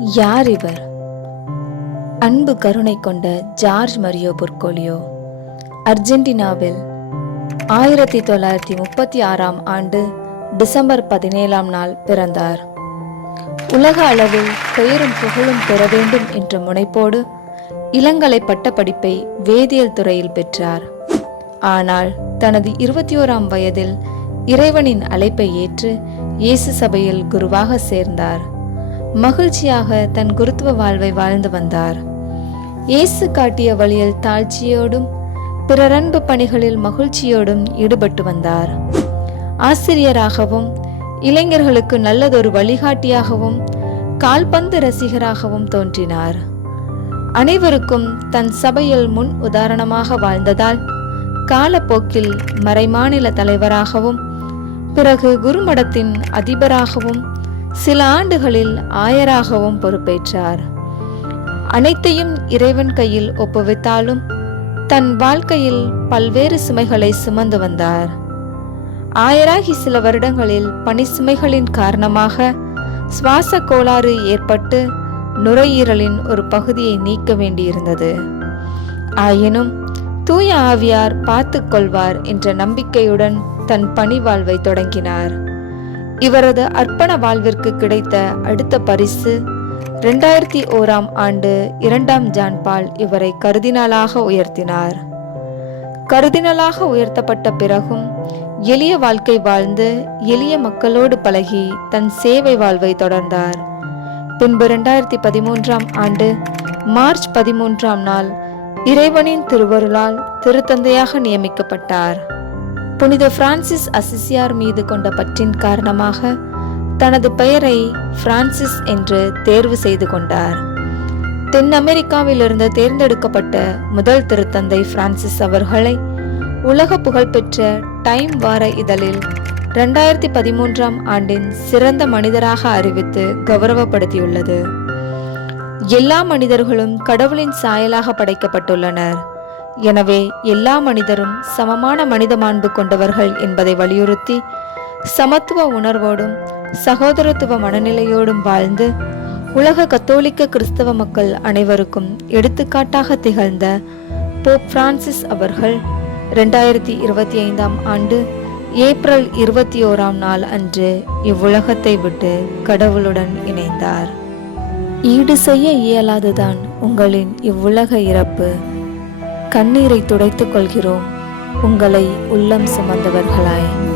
யார் இவர்? அன்பு கருணை கொண்ட ஜார்ஜ் மரியோ பொர்கோலியோ அர்ஜென்டினாவில் ஆயிரத்தி தொள்ளாயிரத்தி முப்பத்தி ஆறாம் ஆண்டு டிசம்பர் பதினேழாம் நாள் பிறந்தார். உலக அளவில் பெயரும் புகழும் பெற வேண்டும் என்ற முனைப்போடு இளங்கலை பட்டப்படிப்பை வேதியியல் துறையில் பெற்றார். ஆனால் தனது இருபத்தி ஓராம் வயதில் இறைவனின் அழைப்பை ஏற்று இயேசு சபையில் குருவாக சேர்ந்தார். மகிழ்ச்சியாக தன் குருத்துவ வாழ்வை வாழ்ந்து வந்தார். இயேசு காட்டிய வழியில் தாழ்ச்சியோடும் பிறரன்பு பணிகளில் மகிழ்ச்சியோடும் ஈடுபட்டு வந்தார். ஆசிரியராகவும் இளைஞர்களுக்கு நல்லதொரு வழிகாட்டியாகவும் கால்பந்து ரசிகராகவும் தோன்றினார். அனைவருக்கும் தன் சபையில் முன் உதாரணமாக வாழ்ந்ததால் காலப்போக்கில் மறைமாநில தலைவராகவும் பிறகு குருமடத்தின் அதிபராகவும் சில ஆண்டுகளில் ஆயராகவும் பொறுப்பேற்றார். அனைத்தையும் இறைவன் கையில் ஒப்புவித்தாலும் தன் வாழ்க்கையில் பல்வேறு சுமைகளை சுமந்து வந்தார். ஆயராகி சில வருடங்களில் பணி சுமைகளின் காரணமாக சுவாச கோளாறு ஏற்பட்டு நுரையீரலின் ஒரு பகுதியை நீக்க வேண்டியிருந்தது. ஆயினும் தூய ஆவியார் பார்த்து கொள்வார் என்ற நம்பிக்கையுடன் தன் பணி வாழ்வை தொடங்கினார். இவரது அர்ப்பண வாழ்விற்கு கிடைத்த அடுத்த பரிசு ரெண்டாயிரத்தி ஓராம் ஆண்டு இரண்டாம் ஜான்பால் இவரை கருதினாலாக உயர்த்தினார். கருதினலாக உயர்த்தப்பட்ட பிறகும் எளிய வாழ்க்கை வாழ்ந்து எளிய மக்களோடு பழகி தன் சேவை வாழ்வை தொடர்ந்தார். பின்பு இரண்டாயிரத்தி பதிமூன்றாம் ஆண்டு மார்ச் பதிமூன்றாம் நாள் இறைவனின் திருவருளால் திருத்தந்தையாக நியமிக்கப்பட்டார். புனித பிரான்சிஸ் அசிசியார் மீது கொண்ட பற்றின் காரணமாக தனது பெயரை பிரான்சிஸ் என்று தேர்வு செய்து கொண்டார். தென் அமெரிக்காவிலிருந்து தேர்ந்தெடுக்கப்பட்ட முதல் திருத்தந்தை பிரான்சிஸ் அவர்களை உலக புகழ்பெற்ற டைம் வார இதழில் ரெண்டாயிரத்தி பதிமூன்றாம் ஆண்டின் சிறந்த மனிதராக அறிவித்து கௌரவப்படுத்தியுள்ளது. எல்லா மனிதர்களும் கடவுளின் சாயலாக படைக்கப்பட்டுள்ளனர். எனவே எல்லா மனிதரும் சமமான மனித மாண்பு கொண்டவர்கள் என்பதை வலியுறுத்தி சமத்துவ உணர்வோடும் சகோதரத்துவ மனநிலையோடும் வாழ்ந்து உலக கத்தோலிக்க கிறிஸ்தவ மக்கள் அனைவருக்கும் எடுத்துக்காட்டாக திகழ்ந்த போப் பிரான்சிஸ் அவர்கள் ரெண்டாயிரத்தி இருபத்தி ஐந்தாம் ஆண்டு ஏப்ரல் இருபத்தி ஓராம் நாள் அன்று இவ்வுலகத்தை விட்டு கடவுளுடன் இணைந்தார். ஈடு செய்ய இயலாதுதான் உங்களின் இவ்வுலக இறப்பு. கண்ணீரை துடைத்துக் கொள்கிறோம். உங்களை உள்ளம் சுமந்தவர்களாய்.